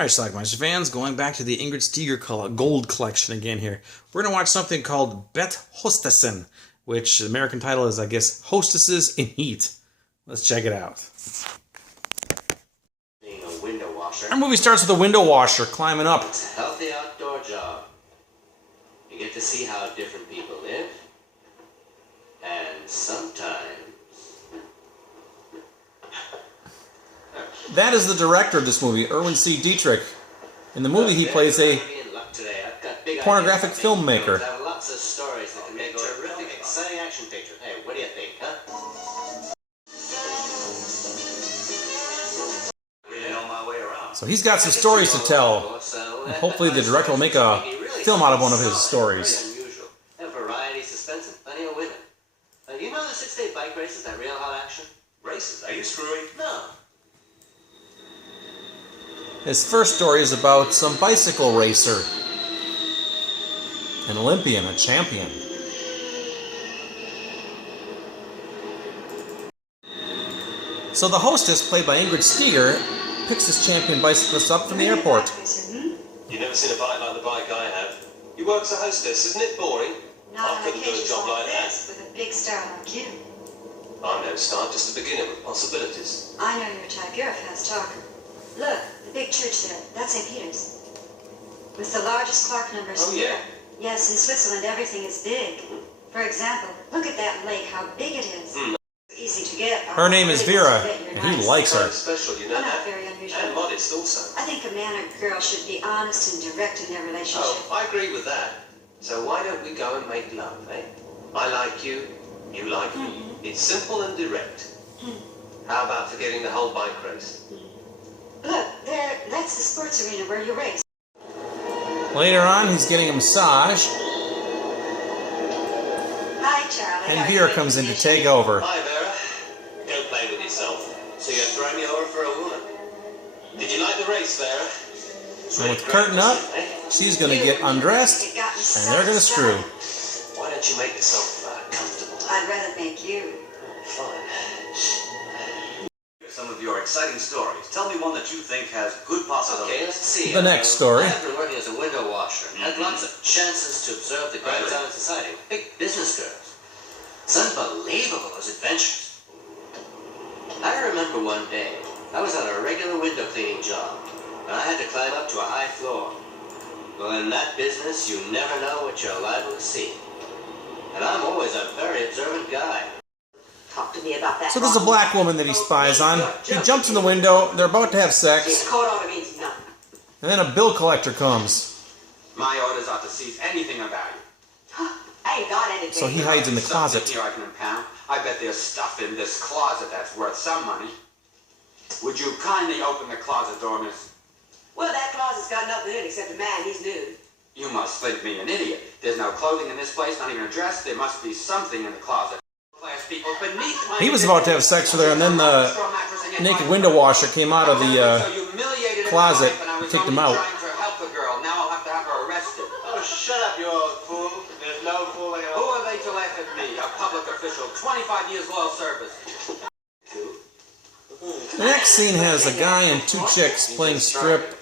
Alright, Schlockmeisters fans, going back to the Ingrid Steeger Gold Collection again here. We're going to watch something called BETT-HOSTESSEN, which the American title is, I guess, Hostesses in Heat. Let's check it out. Being a window washer. Our movie starts with a window washer climbing up. It's a healthy outdoor job. You get to see how different people live. And sometimes... That is the director of this movie, Erwin C. Dietrich. In the movie, he plays a pornographic filmmaker. I have lots of stories that can make a terrific, exciting action picture. Hey, what do you think, huh? Really know my way around. So he's got some stories to tell. And hopefully the director will make a film out of one of his stories. Variety, suspense, and plenty of women. You know the 6-day bike races, that real hot action? Races? Are you screwy? No. His first story is about some bicycle racer. An Olympian, a champion. So the hostess, played by Ingrid Steeger, picks this champion bicyclist up from the airport. You've never seen a bike like the bike I have. You work as a hostess, isn't it boring? Not on occasions like this, with a big star like you. I'm no star, just a beginner with possibilities. I know your type. You're a fast talker. Look, the big church there. That's St. Peter's. With the largest Clark numbers. Oh, yeah? Yes, in Switzerland everything is big. For example, look at that lake, how big it is. Easy to get. Her name is Vera, and he likes her. Special, you know Well, that? not very unusual. And modest also. I think a man or girl should be honest and direct in their relationship. Oh, I agree with that. So why don't we go and make love, eh? I like you, you like me. It's simple and direct. How about forgetting the whole bike race? Look, there, that's the sports arena where you race. Later on, he's getting a massage, Hi, Charlie. and Vera comes in to take over. Hi, Vera. Go play with yourself. So you're throwing me over for a woman. Did you like the race, Vera? And with curtain up, she's going to get undressed, and they're going to screw. Why don't you make yourself comfortable? I'd rather make you. Fine. Some of your exciting stories. Tell me one that you think has good possibilities. Okay, let's see. The next story. I've been working as a window washer. Had lots of chances to observe the goings on in society. Big business girls. It's unbelievable, those adventures. I remember one day, I was on a regular window cleaning job, and I had to climb up to a high floor. Well, in that business, you never know what you're liable to see. And I'm always a very observant guy. Talk to me about that. So there's a black woman that he spies on. He jumps in the window, they're about to have sex, Coat order means nothing. and then a bill collector comes. My orders are to seize anything of value. I ain't got anything. So he hides in the closet. Something here I can impound. I bet there's stuff in this closet that's worth some money. Would you kindly open the closet door, miss? Well, that closet's got nothing in it except a man. He's nude. You must think me an idiot. There's no clothing in this place, not even a dress. There must be something in the closet. Class people beneath my He was about to have sex with her, and then the naked window washer came out of the closet and kicked him out. Trying to help the girl. Now I'll have to have her arrested. Oh, shut up, you old fool. There's no fooling at Who all. are they to laugh at me, a public official, 25 years loyal service? The next scene has a guy and two chicks playing strip,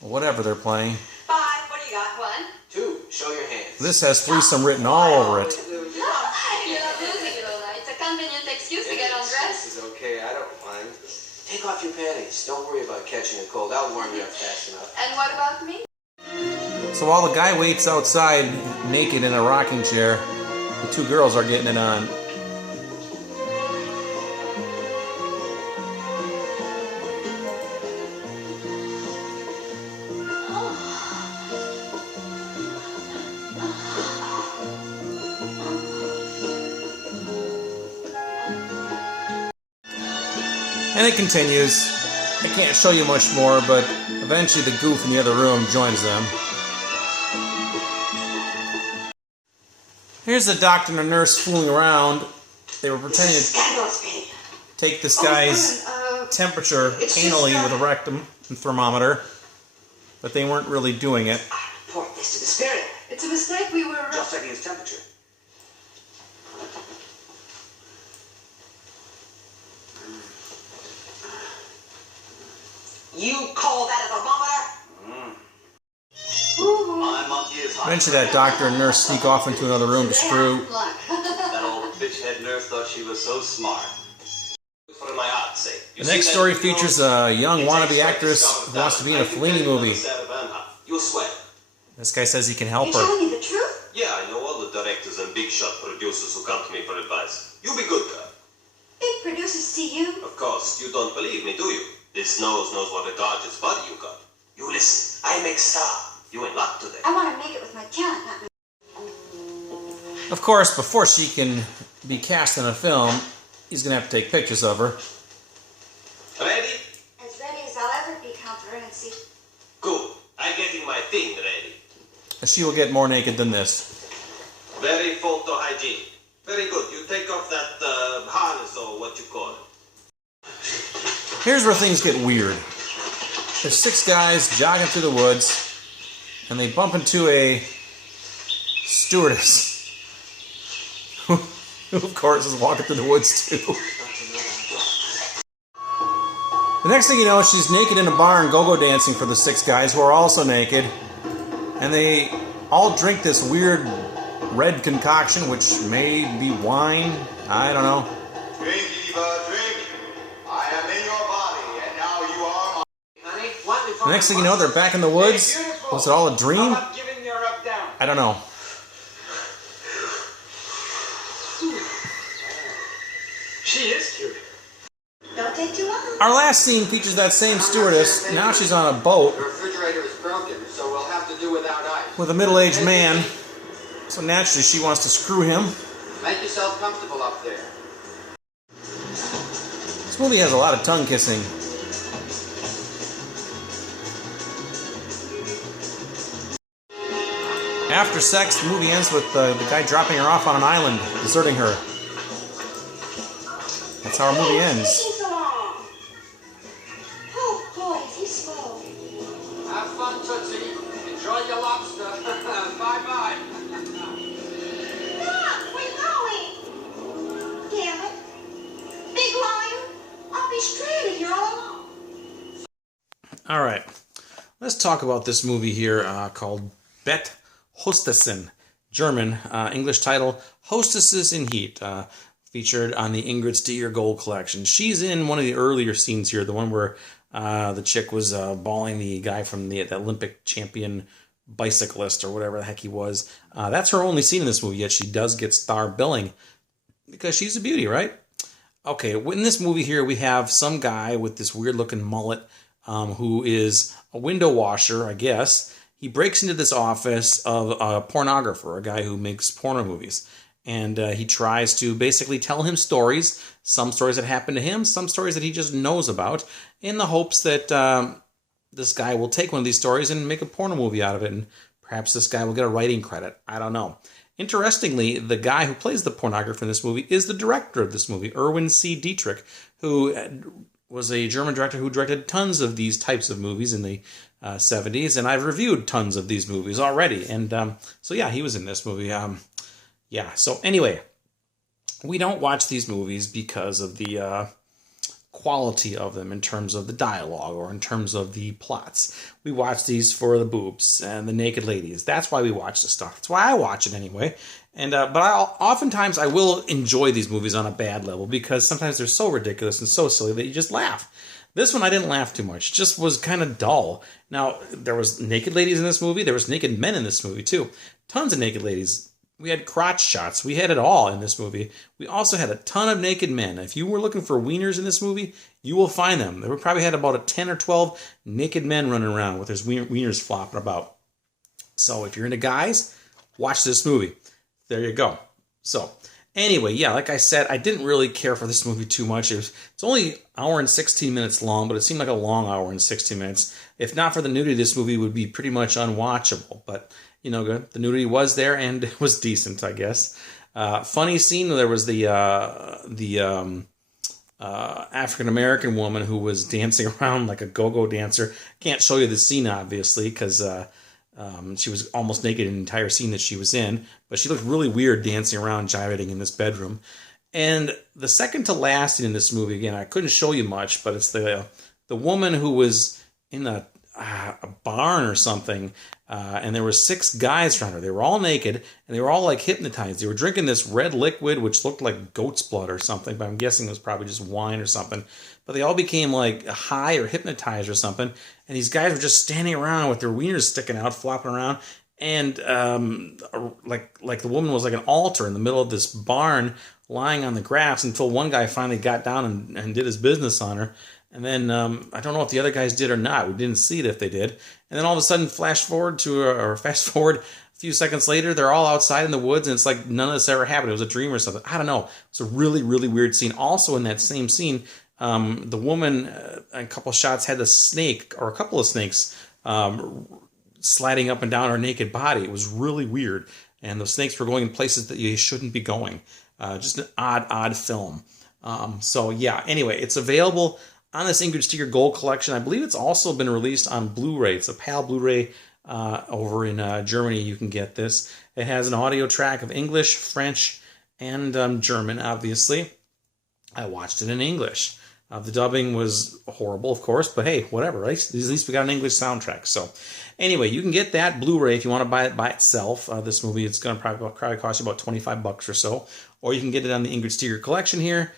or whatever they're playing. 5. What do you got? 1. 2, show your hands. This has threesome written all over it. You're not losing it all night. It's a convenient excuse to get undressed. This is okay, I don't mind. Take off your panties. Don't worry about catching a cold. I'll warm you up fast enough. And what about me? So while the guy waits outside naked in a rocking chair, the two girls are getting it on. And it continues. I can't show you much more, but eventually the goof in the other room joins them. Here's the doctor and a nurse fooling around. They were pretending to take this guy's temperature anally with a rectum and thermometer, but they weren't really doing it. Report this to the spirit. It's a mistake. We were... Just checking his temperature. You call that a thermometer? Eventually that doctor and nurse sneak off into another room to screw. That old bitch-head nurse thought she was so smart. For my art's sake. The next story features a young wannabe actress who wants to be in a Fellini movie. You swear. This guy says he can help You're her. telling me the truth? Yeah, I know all the directors and big shot producers who come to me for advice. You be good, girl. Big producers see you. Of course, you don't believe me, do you? This nose knows what a gorgeous body you got. You listen, I make star. You in luck today. I want to make it with my talent, not my... Of course, before she can be cast in a film, he's going to have to take pictures of her. Ready? As ready as I'll ever be, Count Verenzi. Good. I'm getting my thing ready. She will get more naked than this. Very photo hygiene. Very good. You take off that harness or what you call it. Here's where things get weird. There's 6 guys jogging through the woods, and they bump into a stewardess, who of course is walking through the woods too. The next thing you know, she's naked in a bar and go-go dancing for the 6 guys who are also naked, and they all drink this weird red concoction, which may be wine. I don't know. Drink, Eva, drink. I am in your body, and now you are mine. Honey, what? The next thing you know, they're back in the woods. Was it all a dream? Giving your up down. I don't know. She is cute. Don't take too long. Our last scene features that same stewardess. Now she's on a boat The refrigerator is broken, so we'll have to do without ice. with a middle-aged man. So naturally she wants to screw him. Make yourself comfortable up there. This movie has a lot of tongue kissing. After sex, the movie ends with the guy dropping her off on an island, deserting her. That's how our movie ends. So long. Oh, boy, is he slow. Have fun, Tootsie. Enjoy your lobster. Bye-bye. Look, we're going. Damn it. Big lion. I'll be stranded here all alone. All right, let's talk about this movie here called BETT-HOSTESSEN, German, English title, Hostesses in Heat, featured on the Ingrid Steeger Gold Collection. She's in one of the earlier scenes here, the one where the chick was balling the guy from the Olympic champion bicyclist or whatever the heck he was. That's her only scene in this movie, yet she does get star billing because she's a beauty, right? Okay, in this movie here, we have some guy with this weird-looking mullet who is a window washer, I guess. He breaks into this office of a pornographer, a guy who makes porno movies. And he tries to basically tell him stories, some stories that happen to him, some stories that he just knows about, in the hopes that this guy will take one of these stories and make a porno movie out of it. And perhaps this guy will get a writing credit. I don't know. Interestingly, the guy who plays the pornographer in this movie is the director of this movie, Erwin C. Dietrich, who was a German director who directed tons of these types of movies in the 70s, and I've reviewed tons of these movies already. And so yeah, he was in this movie. Yeah, so anyway, we don't watch these movies because of the quality of them in terms of the dialogue or in terms of the plots. We watch these for the boobs and the naked ladies. That's why we watch this stuff. That's why I watch it anyway. And but oftentimes I will enjoy these movies on a bad level because sometimes they're so ridiculous and so silly that you just laugh. This one I didn't laugh too much. It just was kind of dull. Now, there was naked ladies in this movie. There was naked men in this movie too. Tons of naked ladies. We had crotch shots. We had it all in this movie. We also had a ton of naked men. If you were looking for wieners in this movie, you will find them. We probably had about 10 or 12 naked men running around with their wieners flopping about. So if you're into guys, watch this movie. There you go. So anyway, yeah, like I said, I didn't really care for this movie too much. It's only an hour and 16 minutes long, but it seemed like a long hour and 16 minutes. If not for the nudity, this movie would be pretty much unwatchable. But you know, good. The nudity was there and it was decent, I guess. Funny scene. There was the African-American woman who was dancing around like a go-go dancer. Can't show you the scene, obviously, because she was almost naked in the entire scene that she was in. But she looked really weird dancing around, gyrating in this bedroom. And the second to last in this movie, again, I couldn't show you much, but it's the woman who was in a a barn or something, and there were 6 guys around her. They were all naked, and they were all like hypnotized. They were drinking this red liquid, which looked like goat's blood or something, but I'm guessing it was probably just wine or something. But they all became like high or hypnotized or something, and these guys were just standing around with their wieners sticking out, flopping around, and like the woman was like an altar in the middle of this barn, lying on the grass, until one guy finally got down and did his business on her. And then I don't know if the other guys did or not. We didn't see it if they did. And then all of a sudden, fast forward a few seconds later, they're all outside in the woods, and it's like none of this ever happened. It was a dream or something. I don't know. It's a really, really weird scene. Also, in that same scene, the woman, a couple shots, had a snake or a couple of snakes sliding up and down her naked body. It was really weird, and the snakes were going in places that you shouldn't be going. Just an odd film. So yeah. Anyway, it's available on this Ingrid Steeger Gold Collection. I believe it's also been released on Blu-ray. It's a PAL Blu-ray over in Germany. You can get this. It has an audio track of English, French, and German, obviously. I watched it in English. The dubbing was horrible, of course, but hey, whatever, right? At least we got an English soundtrack. So anyway, you can get that Blu-ray if you want to buy it by itself. This movie, it's going to probably cost you about $25 or so. Or you can get it on the Ingrid Steeger Collection here,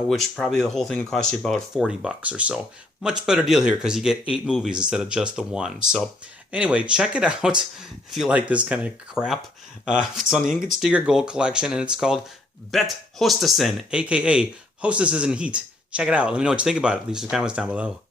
which probably the whole thing will cost you about $40 or so. Much better deal here because you get 8 movies instead of just the one. So anyway, check it out if you like this kind of crap. It's on the Ingrid Steeger Gold Collection, and it's called BETT-HOSTESSEN, a.k.a. Hostesses in Heat. Check it out. Let me know what you think about it. Leave some comments down below.